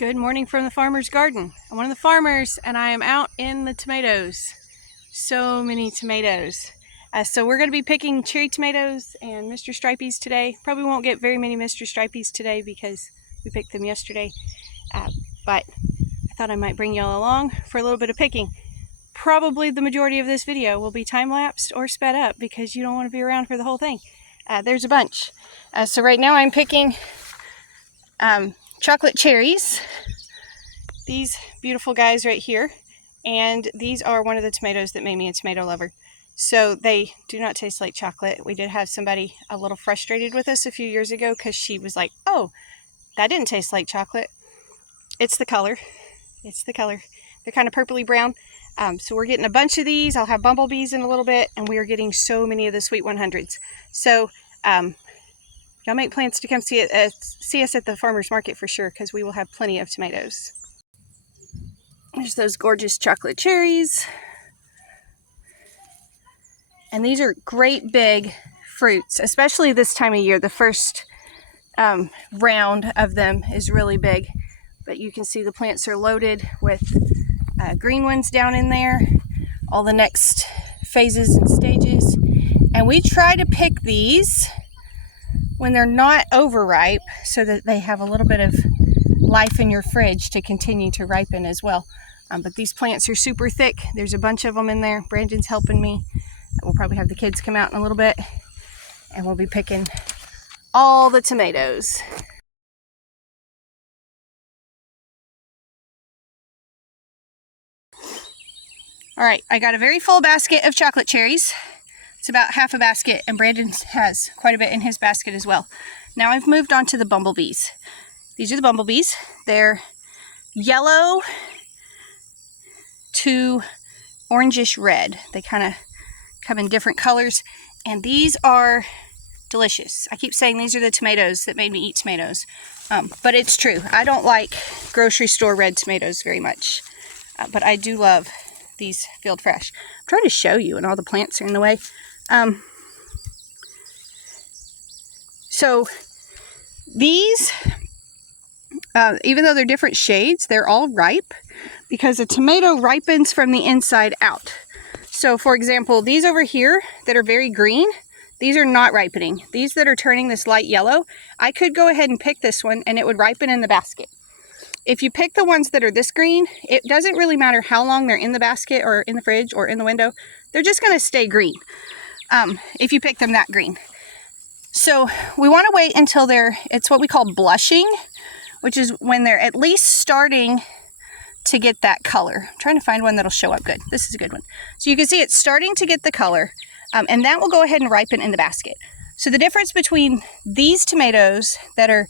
Good morning from the farmer's garden. I'm one of the farmers and I am out in the tomatoes. So many tomatoes. So we're going to be picking cherry tomatoes and Mr. Stripey's today. Probably won't get very many Mr. Stripey's today because we picked them yesterday. But I thought I might bring y'all along for a little bit of picking. Probably the majority of this video will be time-lapsed or sped up because you don't want to be around for the whole thing. There's a bunch. So right now I'm picking chocolate cherries, these beautiful guys right here, and these are one of the tomatoes that made me a tomato lover. So they do not taste like chocolate. We did have somebody a little frustrated with us a few years ago because she was like, oh, that didn't taste like chocolate. It's the color. It's the color. They're kind of purpley brown. So we're getting a bunch of these. I'll have bumblebees in a little bit, and we are getting so many of the Sweet 100s. So y'all make plans to come see us at the farmer's market for sure, because we will have plenty of tomatoes. There's those gorgeous chocolate cherries. And these are great big fruits, especially this time of year. The first round of them is really big. But you can see the plants are loaded with green ones down in there. All the next phases and stages. And we try to pick these when they're not overripe, so that they have a little bit of life in your fridge to continue to ripen as well. But these plants are super thick. There's a bunch of them in there. Brandon's helping me. We'll probably have the kids come out in a little bit, and we'll be picking all the tomatoes. All right, I got a very full basket of chocolate cherries. It's about half a basket, and Brandon has quite a bit in his basket as well. Now I've moved on to the bumblebees. These are the bumblebees. They're yellow to orangish red. They kind of come in different colors, and these are delicious. I keep saying these are the tomatoes that made me eat tomatoes, but it's true. I don't like grocery store red tomatoes very much, but I do love these Field Fresh. I'm trying to show you, and all the plants are in the way. So these, even though they're different shades, they're all ripe because a tomato ripens from the inside out. So for example, these over here that are very green, these are not ripening. These that are turning this light yellow, I could go ahead and pick this one and it would ripen in the basket. If you pick the ones that are this green, it doesn't really matter how long they're in the basket or in the fridge or in the window. They're just going to stay green if you pick them that green. So we want to wait until it's what we call blushing, which is when they're at least starting to get that color. I'm trying to find one that'll show up good. This is a good one. So you can see it's starting to get the color, and that will go ahead and ripen in the basket. So the difference between these tomatoes that are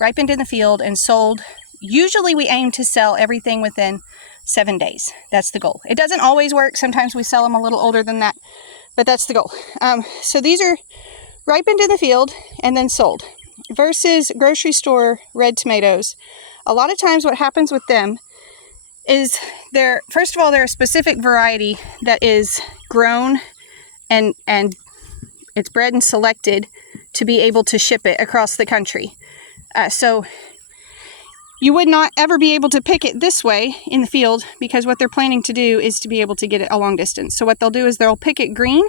ripened in the field and sold, usually we aim to sell everything within 7 days. That's the goal. It doesn't always work. Sometimes we sell them a little older than that, but that's the goal. So these are ripened in the field and then sold, versus grocery store red tomatoes. A lot of times what happens with them is first of all, they're a specific variety that is grown and it's bred and selected to be able to ship it across the country. So you would not ever be able to pick it this way in the field, because what they're planning to do is to be able to get it a long distance. So what they'll do is they'll pick it green,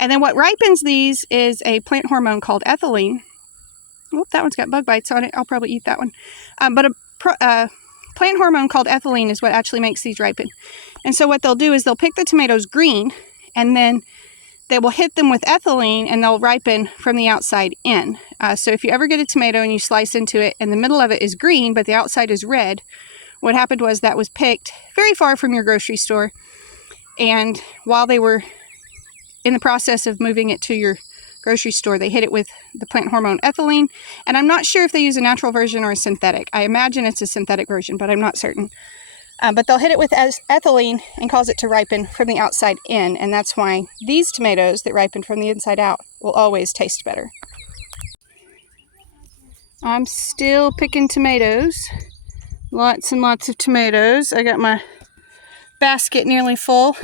and then what ripens these is a plant hormone called ethylene. Oh, that one's got bug bites on it. I'll probably eat that one. But a plant hormone called ethylene is what actually makes these ripen. And so what they'll do is they'll pick the tomatoes green, and then they will hit them with ethylene, and they'll ripen from the outside in. So if you ever get a tomato and you slice into it and the middle of it is green but the outside is red, what happened was that was picked very far from your grocery store, and while they were in the process of moving it to your grocery store, they hit it with the plant hormone ethylene. And I'm not sure if they use a natural version or a synthetic. I imagine it's a synthetic version, but I'm not certain. But they'll hit it with ethylene and cause it to ripen from the outside in, and that's why these tomatoes that ripen from the inside out will always taste better. I'm still picking tomatoes. Lots and lots of tomatoes. I got my basket nearly full.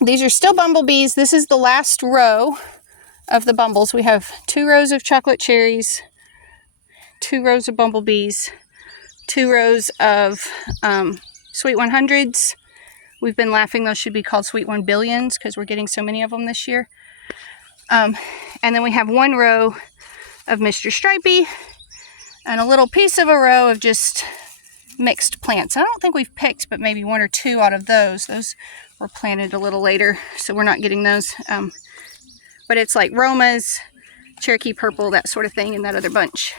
These are still bumblebees. This is the last row of the bumbles. We have 2 rows of chocolate cherries, 2 rows of bumblebees, 2 rows of Sweet 100s. We've been laughing, those should be called Sweet 1 Billions because we're getting so many of them this year. And then we have 1 row of Mr. Stripey and a little piece of a row of just mixed plants. I don't think we've picked but maybe 1 or 2 out of those. Those were planted a little later, so we're not getting those. But it's like Romas, Cherokee Purple, that sort of thing, and that other bunch.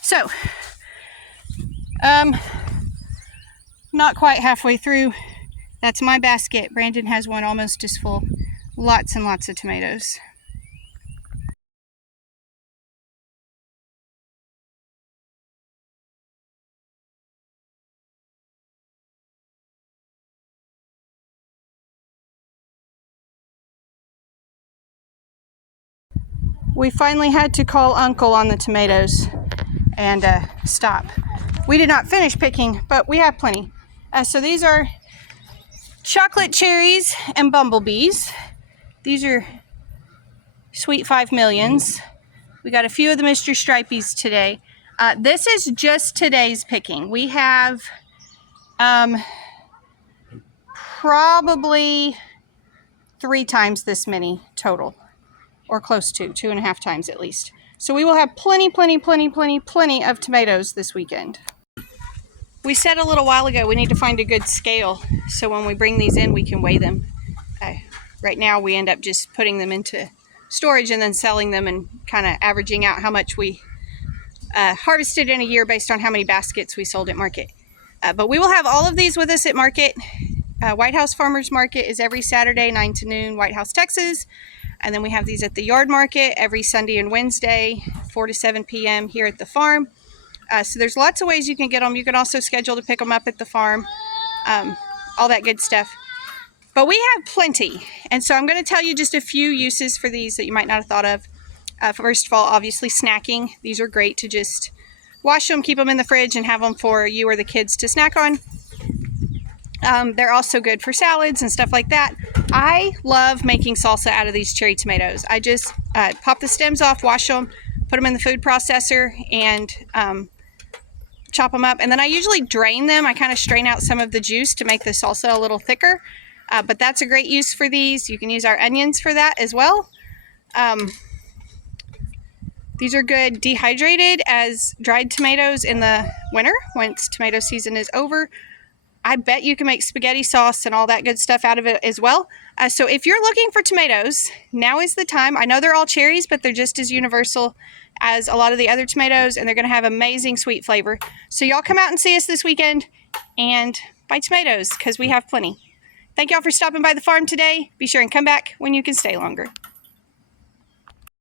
So, not quite halfway through. That's my basket. Brandon has one almost as full. Lots and lots of tomatoes. We finally had to call Uncle on the tomatoes and stop. We did not finish picking, but we have plenty. So these are chocolate cherries and bumblebees. These are Sweet 5 Millions. We got a few of the Mr. Stripeys today. This is just today's picking. We have probably 3 times this many total, or close to 2.5 times at least. So we will have plenty of tomatoes this weekend. We said a little while ago we need to find a good scale so when we bring these in we can weigh them. Right now we end up just putting them into storage and then selling them and kind of averaging out how much we harvested in a year based on how many baskets we sold at market. But we will have all of these with us at market. White House Farmers Market is every Saturday 9 to noon, White House, Texas. And then we have these at the yard market every Sunday and Wednesday, 4 to 7 p.m. here at the farm. So there's lots of ways you can get them. You can also schedule to pick them up at the farm, all that good stuff. But we have plenty. And so I'm going to tell you just a few uses for these that you might not have thought of. First of all, obviously snacking. These are great to just wash them, keep them in the fridge, and have them for you or the kids to snack on. They're also good for salads and stuff like that. I love making salsa out of these cherry tomatoes. I just pop the stems off, wash them, put them in the food processor, and chop them up. And then I usually drain them. I kind of strain out some of the juice to make the salsa a little thicker. But that's a great use for these. You can use our onions for that as well. These are good dehydrated as dried tomatoes in the winter once tomato season is over. I bet you can make spaghetti sauce and all that good stuff out of it as well. So if you're looking for tomatoes, now is the time. I know they're all cherries, but they're just as universal as a lot of the other tomatoes, and they're going to have amazing sweet flavor. So y'all come out and see us this weekend and buy tomatoes because we have plenty. Thank y'all for stopping by the farm today. Be sure and come back when you can stay longer.